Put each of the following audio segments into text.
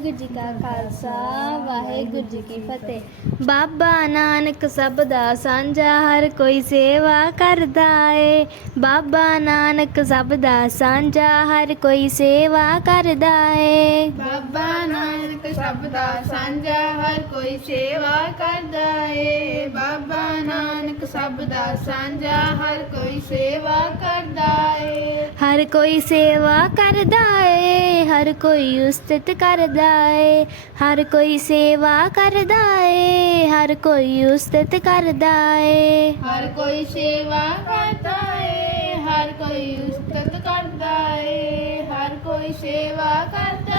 ਵਾਹਿਗੁਰੂ ਜੀ ਕਾ ਖਾਲਸਾ, ਵਾਹਿਗੁਰੂ ਜੀ ਕੀ ਫਤਿਹ। ਬਾਬਾ ਨਾਨਕ ਸਭ ਦਾ ਸਾਂਝਾ, ਹਰ ਕੋਈ ਸੇਵਾ ਕਰਦਾ ਏ। ਬਾਬਾ ਨਾਨਕ ਸਭ ਦਾ ਸਾਂਝਾ, ਹਰ ਕੋਈ ਸੇਵਾ ਕਰਦਾ ਏ। ਬਾਬਾ ਨਾਨਕ ਸਭ ਦਾ ਸਾਂਝਾ ਹਰ ਕੋਈ ਸੇਵਾ ਕਰਦਾ ਏ ਬਾਬਾ ਨਾਨਕ ਸਭ ਦਾ ਸਾਂਝਾ ਹਰ ਕੋਈ ਸੇਵਾ ਕਰਦਾ ਏ ਹਰ ਕੋਈ ਸੇਵਾ ਕਰਦਾ ਏ ਹਰ ਕੋਈ ਉਸਤਤ ਕਰਦਾ ਏ ਹਰ ਕੋਈ ਸੇਵਾ ਕਰਦਾ ਏ ਹਰ ਕੋਈ ਉਸਤਤ ਕਰਦਾ ਏ ਹਰ ਕੋਈ ਸੇਵਾ ਕਰਦਾ ਏ ਹਰ ਕੋਈ ਉਸਤਤ ਕਰਦਾ ਏ ਹਰ ਕੋਈ ਸੇਵਾ ਕਰਦਾ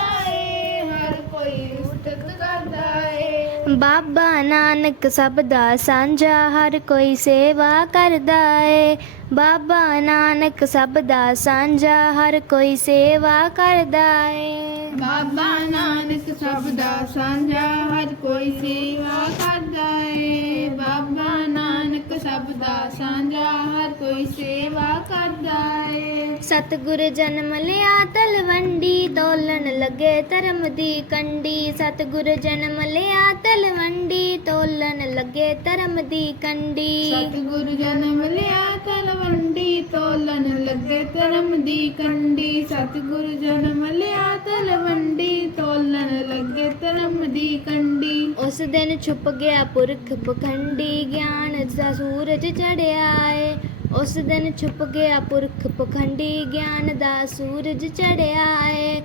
ਬਾਬਾ ਨਾਨਕ ਸਭ ਦਾ ਸਾਂਝਾ ਹਰ ਕੋਈ ਸੇਵਾ ਕਰਦਾ ਏ। ਬਾਬਾ ਨਾਨਕ ਸਭ ਦਾ ਸਾਂਝਾ ਹਰ ਕੋਈ ਸੇਵਾ ਕਰਦਾ ਏ। ਬਾਬਾ ਨਾਨਕ ਸਭ ਦਾ ਸਾਂਝਾ ਹਰ ਕੋਈ ਸੇਵਾ ਕਰਦਾ ਏ। ਬਾਬਾ ਨਾਨਕ ਸਭ ਦਾ ਸਾਂਝਾ ਹਰ ਕੋਈ ਸੇਵਾ ਕਰਦਾ ਏ। ਸਤਿਗੁਰ ਜਨਮ ਲਿਆ ਤਲਵੰਡੀ ਤੋਲਣ ਲੱਗੇ ਧਰਮ ਦੀ ਕੰਡੀ ਸਤਿਗੁਰ ਜਨਮ ਲਿਆ ਤਲਵੰਡੀ ਤੋਲਣ ਲੱਗੇ ਧਰਮ ਦੀ ਕੰਡੀ। ਸਤਿਗੁਰ ਜਨਮ ਲਿਆ ਤਲਵੰਡੀ ਤੋਲਣ ਲੱਗੇ ਧਰਮ ਦੀ ਕੰਡੀ। ਸਤਿਗੁਰ ਜਨਮ ਲਿਆ ਤਲਵੰਡੀ ਤੋਲਣ ਲੱਗੇ ਧਰਮ ਦੀ ਕੰਡੀ। ਉਸ ਦਿਨ ਛੁਪ ਗਿਆ ਪੁਰਖ ਪਖੰਡੀ ਗਿਆਨ ਦਾ ਸੂਰਜ ਚੜਿਆ ਏ। ਉਸ ਦਿਨ ਛੁਪ ਗਿਆ ਪੁਰਖ ਪਖੰਡੀ ਗਿਆਨ ਦਾ ਸੂਰਜ ਚੜਿਆ ਏ।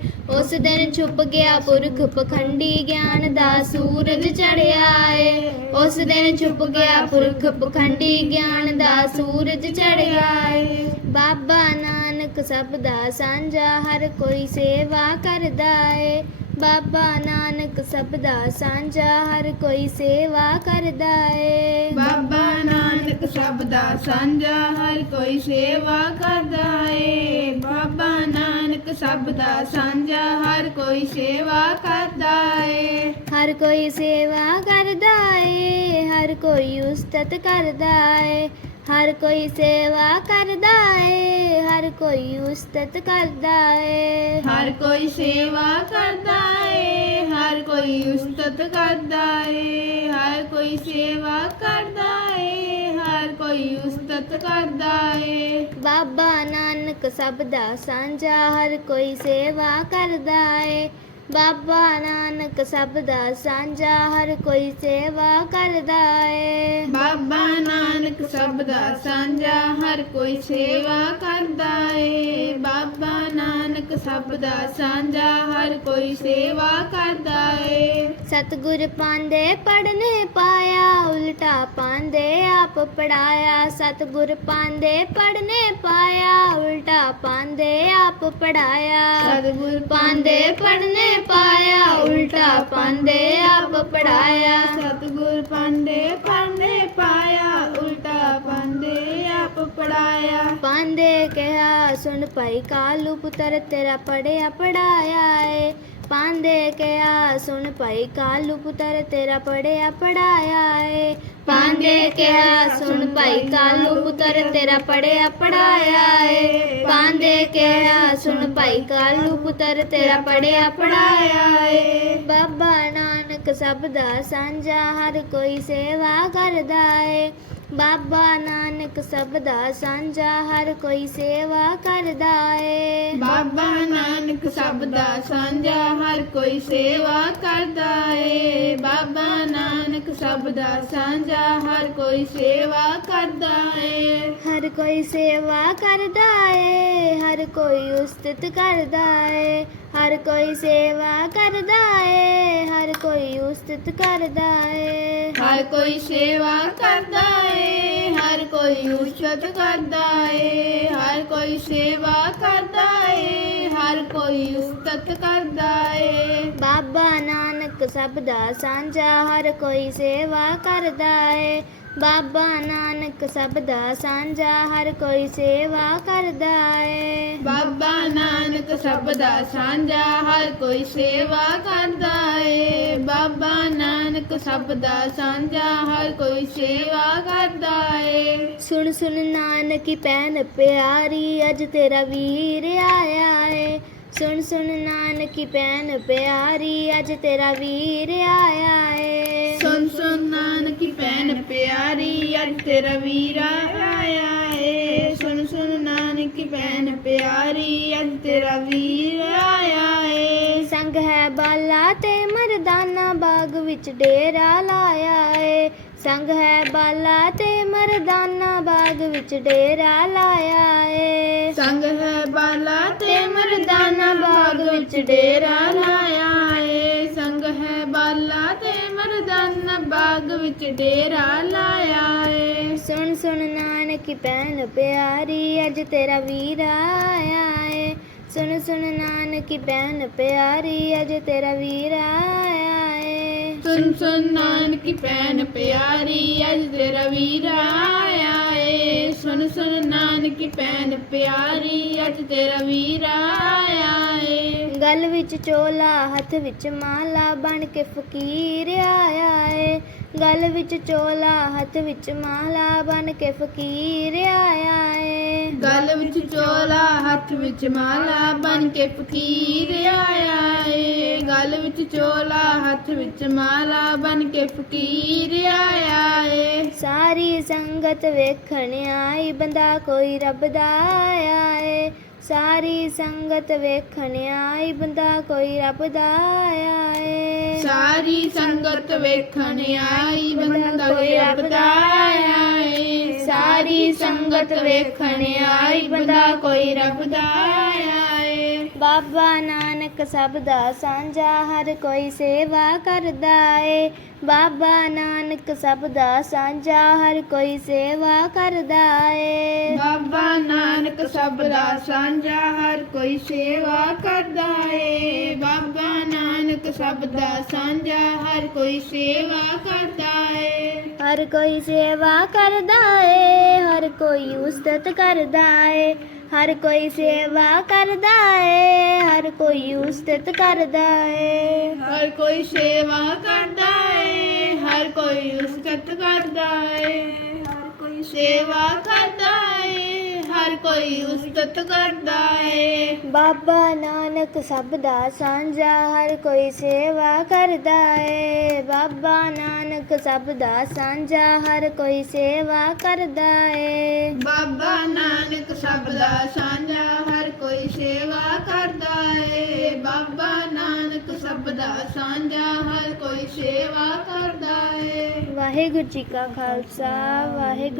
ਉਸ ਦਿਨ ਛੁਪ ਗਿਆ ਪੁਰਖ ਪਖੰਡੀ ਗਿਆਨ ਦਾ ਸੂਰਜ ਚੜਿਆ ਏ ਉਸ ਦਿਨ ਛੁਪ ਗਿਆ ਪੁਰਖ ਪਖੰਡੀ ਗਿਆਨ ਦਾ ਸੂਰਜ ਚੜਿਆ ਏ ਬਾਬਾ ਨਾਨਕ ਸਭ ਦਾ ਸਾਂਝਾ, ਹਰ ਕੋਈ ਸੇਵਾ ਕਰਦਾ ਏ। ਬਾਬਾ ਨਾਨਕ ਸਭ ਦਾ ਸਾਂਝਾ ਹਰ ਕੋਈ ਸੇਵਾ ਕਰਦਾ ਏ ਬਾਬਾ ਨਾਨਕ ਸਭ ਦਾ ਸਾਂਝਾ ਹਰ ਕੋਈ ਸੇਵਾ ਕਰਦਾ ਏ ਬਾਬਾ ਨਾਨਕ ਸਭ ਦਾ ਸਾਂਝਾ ਹਰ ਕੋਈ ਸੇਵਾ ਕਰਦਾ ਏ ਹਰ ਕੋਈ ਸੇਵਾ ਕਰਦਾ ਏ ਹਰ ਕੋਈ ਉਸਤਤ ਕਰਦਾ ਏ ਹਰ ਕੋਈ ਸੇਵਾ ਕਰਦਾ ਏ ਹਰ ਕੋਈ ਉਸਤਤ ਕਰਦਾ ਏ ਹਰ ਕੋਈ ਸੇਵਾ ਕਰਦਾ ਏ ਹਰ ਕੋਈ ਉਸਤਤ ਕਰਦਾ ਏ ਹਰ ਕੋਈ ਸੇਵਾ ਕਰਦਾ ਏ ਹਰ ਕੋਈ ਉਸਤਤ ਕਰਦਾ ਏ। ਬਾਬਾ ਨਾਨਕ ਸਭ ਦਾ ਸਾਂਝਾ ਹਰ ਕੋਈ ਸੇਵਾ ਕਰਦਾ ਏ। ਬਾਬਾ ਨਾਨਕ ਸਭ ਦਾ ਸਾਂਝਾ ਹਰ ਕੋਈ ਸੇਵਾ ਕਰਦਾ ਏ। ਬਾਬਾ ਨਾਨਕ ਸਭ ਦਾ ਸਾਂਝਾ ਹਰ ਕੋਈ ਸੇਵਾ ਕਰਦਾ ਏ। ਬਾਬਾ ਨਾਨਕ ਸਭ ਦਾ ਸਾਂਝਾ ਹਰ ਕੋਈ ਸੇਵਾ ਕਰਦਾ ਏ। ਸਤਿਗੁਰ ਪਾਂਦੇ ਪੜਨੇ ਪਾਇਆ ਉਲਟਾ ਪਾਂਦੇ ਆਪ ਪੜਾਇਆ ਸਤਿਗੁਰ ਪਾਂਦੇ ਪੜਨੇ ਪਾਇਆ ਉਲਟਾ ਪਾਂਦੇ ਆਪ ਪੜਾਇਆ ਸਤਿਗੁਰ ਪਾਂਦੇ ਪੜਨੇ ਪਾਇਆ ਉਲਟਾ ਪਾਂਦੇ ਆਪ ਪੜਾਇਆ ਸਤਿਗੁਰ ਪਾਂਡੇ ਪਾਂਡੇ ਪਾਇਆ ਉਲਟਾ ਆਪ ਪੜਾਇਆ ਪਾਂਦੇ ਕਿਹਾ ਸੁਣ ਭਾਈ ਕਾਲੂ ਪੁੱਤਰ ਤੇਰਾ ਪੜਿਆ ਪੜਾਇਆ ਏ ਪਾਂਦੇ ਕਿਹਾ ਸੁਣ ਭਾਈ ਕਾਲੂ ਪੁੱਤਰ ਤੇਰਾ ਪੜਿਆ ਪੜਾਇਆ ਏ ਪਾਂਦੇ ਕਿਹਾ ਸੁਣ ਭਾਈ ਕਾਲੂ ਪੁੱਤਰ ਤੇਰਾ ਪੜਿਆ ਪੜਾਇਆ ਏ ਪਾਂਦੇ ਕਿਹਾ ਸੁਣ ਭਾਈ ਕਾਲੂ ਪੁੱਤਰ ਤੇਰਾ ਪੜਿਆ ਪੜਾਇਆ ਏ ਬਾਬਾ ਨਾਨਕ ਸਭ ਦਾ ਸਾਂਝਾ ਹਰ ਕੋਈ ਸੇਵਾ ਕਰਦਾ ਏ ਬਾਬਾ ਨਾਨਕ ਸਭ ਦਾ ਸਾਂਝਾ ਹਰ ਕੋਈ ਸੇਵਾ ਕਰਦਾ ਏ। ਬਾਬਾ ਨਾਨਕ ਸਭ ਦਾ ਸਾਂਝਾ ਹਰ ਕੋਈ ਸੇਵਾ ਕਰਦਾ ਏ। ਬਾਬਾ ਨਾਨਕ ਸਭ ਦਾ ਸਾਂਝਾ ਹਰ ਕੋਈ ਸੇਵਾ ਕਰਦਾ ਏ। ਹਰ ਕੋਈ ਸੇਵਾ ਕਰਦਾ ਏ। ਹਰ ਕੋਈ ਉਸਤਤ ਕਰਦਾ ਏ ਹਰ ਕੋਈ ਸੇਵਾ ਕਰਦਾ ਏ ਹਰ ਕੋਈ ਉਸਤਤ ਕਰਦਾ ਏ ਹਰ ਕੋਈ ਸੇਵਾ ਕਰਦਾ ਏ ਹਰ ਕੋਈ ਉਸਤ ਕਰਦਾ ਏ ਹਰ ਕੋਈ ਸੇਵਾ ਕਰਦਾ ਏ ਹਰ ਕੋਈ ਉਸਤਤ ਕਰਦਾ ਏ ਬਾਬਾ ਨਾਨਕ ਸਭ ਦਾ ਸਾਂਝਾ ਹਰ ਕੋਈ ਸੇਵਾ ਕਰਦਾ ਏ ਬਾਬਾ ਨਾਨਕ ਸਭ ਦਾ ਸਾਂਝਾ ਹਰ ਕੋਈ ਸੇਵਾ ਕਰਦਾ ਏ ਬਾਬਾ ਨਾਨਕ ਸਭ ਦਾ ਸਾਂਝਾ ਹਰ ਕੋਈ ਸੇਵਾ ਕਰਦਾ ਏ। ਬਾਬਾ ਨਾਨਕ ਸਭ ਦਾ ਸਾਂਝਾ ਹਰ ਕੋਈ ਸੇਵਾ ਕਰਦਾ ਏ। ਸੁਣ ਸੁਣ ਨਾਨਕੀ ਭੈਣ ਪਿਆਰੀ ਅੱਜ ਤੇਰਾ ਵੀਰ ਆਇਆ ਏ। ਸੁਣ ਸੁਣ ਨਾਨਕੀ ਭੈਣ ਪਿਆਰੀ ਅੱਜ ਤੇਰਾ ਵੀਰ ਆਇਆ ਏ। ਸੁਣ ਸੁਣ ਨਾਨਕੀ ਭੈਣ ਪਿਆਰੀ ਅੱਜ ਤੇਰਾ ਵੀਰਾ ਆਇਆ। ਪਿਆਰੀ ਅੱਜ ਤੇਰਾ ਵੀਰ ਆਇਆ ਏ। ਸੰਗ ਹੈ ਬਾਲਾ ਤੇ ਮਰਦਾਨਾ ਬਾਗ ਵਿੱਚ ਡੇਰਾ ਲਾਇਆ ਏ। ਸੰਗ ਹੈ ਬਾਲਾ ਤੇ ਮਰਦਾਨਾ ਬਾਗ ਵਿੱਚ ਡੇਰਾ ਲਾਇਆ ਏ। ਸੰਗ ਹੈ ਬਾਲਾ ਤੇ ਮਰਦਾਨਾ ਬਾਗ ਵਿੱਚ ਡੇਰਾ ਲਾਇਆ ਏ। ਸੰਗ ਹੈ ਬਾਲਾ ਤੇ ਮਰਦਾਨਾ ਬਾਗ ਵਿੱਚ ਡੇਰਾ ਲਾਇਆ ਏ। ਸੁਣ ਸੁਣ ਕੀ ਭੈਣ ਪਿਆਰੀ, ਅੱਜ ਤੇਰਾ ਵੀਰ ਆਇਆ ਏ। ਸੁਣ ਸੁਣ ਨਾਨਕੀ ਭੈਣ ਪਿਆਰੀ, ਅੱਜ ਤੇਰਾ ਵੀਰ ਆਇਆ ਏ। ਸੁਣ ਸੁਣ ਨਾਨਕੀ ਭੈਣ ਪਿਆਰੀ, ਅੱਜ ਤੇਰਾ ਵੀਰ ਆਇਆ ਏ। ਸੁਣ ਸੁਣ ਨਾਨਕੀ ਭੈਣ ਪਿਆਰੀ, ਅੱਜ ਤੇਰਾ ਵੀਰ ਆਇਆ ਏ। ਗਲ ਵਿੱਚ ਚੋਲਾ, ਹੱਥ ਵਿੱਚ ਮਾਲਾ ਬਣ ਕੇ ਫਕੀਰ ਆਇਆ ਏ। ਗਲ ਵਿੱਚ ਚੋਲਾ, ਹੱਥ ਵਿੱਚ ਮਾਲਾ ਬਣ ਕੇ ਫਕੀਰ ਆਇਆ ਵਿੱਚ ਚੋਲਾ ਹੱਥ ਵਿੱਚ ਮਾਲਾ ਬਨ ਕੇ ਫਕੀਰ ਆਇਆ ਏ। ਗਲ ਵਿੱਚ ਚੋਲਾ ਹੱਥ ਵਿੱਚ ਮਾਲਾ ਬਨ ਕੇ ਫਕੀਰ ਆਇਆ ਏ। ਸਾਰੀ ਸੰਗਤ ਵੇਖਣ ਆਈ ਬੰਦਾ ਕੋਈ ਰੱਬ ਦਾ ਆਇਆ ਏ। ਸਾਰੀ ਸੰਗਤ ਵੇਖਣ ਆਈ ਬੰਦਾ ਕੋਈ ਰੱਬ ਦਾ ਆਇਆ ਏ। ਸਾਰੀ ਸੰਗਤ ਵੇਖਣ ਆਈ ਬੰਦਾ ਕੋਈ ਰੱਬ ਦਾ ਆਇਆ ਏ। ਸਾਰੀ ਸੰਗਤ ਵੇਖਣ ਆਈ ਬੰਦਾ ਕੋਈ ਰੱਬ ਦਾ ਆਇਆ ਏ ਬਾਬਾ ਨਾਨਕ ਸਭ ਦਾ ਸਾਂਝਾ, ਹਰ ਕੋਈ ਸੇਵਾ ਕਰਦਾ ਏ। ਬਾਬਾ ਨਾਨਕ ਸਭ ਦਾ ਸਾਂਝਾ, ਹਰ ਕੋਈ ਸੇਵਾ ਕਰਦਾ ਏ। ਨਾਨਕ ਸਭ ਦਾ ਸਾਂਝਾ ਹਰ ਕੋਈ ਸੇਵਾ ਕਰਦਾ ਏ ਬਾਬਾ ਨਾਨਕ ਸਭ ਦਾ ਸਾਂਝਾ ਹਰ ਕੋਈ ਸੇਵਾ ਕਰਦਾ ਏ ਹਰ ਕੋਈ ਸੇਵਾ ਕਰਦਾ ਏ ਹਰ ਕੋਈ ਉਸਤਤ ਕਰਦਾ ਏ ਹਰ ਕੋਈ ਸੇਵਾ ਕਰਦਾ ਏ ਹਰ ਕੋਈ ਉਸਤਤ ਕਰਦਾ ਏ ਹਰ ਕੋਈ ਸੇਵਾ ਕਰਦਾ ਏ ਹਰ ਕੋਈ ਉਸਕਤ ਕਰਦਾ ਏ ਹਰ ਕੋਈ ਸੇਵਾ ਕਰਦਾ ਏ ਹਰ ਕੋਈ ਉਸਕਤ ਕਰਦਾ ਏ। ਬਾਬਾ ਨਾਨਕ ਸਭ ਦਾ ਸਾਂਝਾ ਹਰ ਕੋਈ ਸੇਵਾ ਕਰਦਾ ਏ। ਬਾਬਾ ਨਾਨਕ ਸਭ ਦਾ ਸਾਂਝਾ ਹਰ ਕੋਈ ਸੇਵਾ ਕਰਦਾ ਏ। ਬਾਬਾ ਨਾਨਕ ਸਭ ਦਾ ਸਾਂਝਾ ਹਰ ਕੋਈ ਸੇਵਾ ਕਰਦਾ ਏ। ਬਾਬਾ ਨਾਨਕ ਸਭ ਦਾ ਸਾਂਝਾ ਹਰ ਕੋਈ ਸੇਵਾ ਕਰਦਾ ਏ। ਵਾਹਿਗੁਰੂ ਜੀ ਕਾ ਖਾਲਸਾ ਵਾਹਿਗੁਰੂ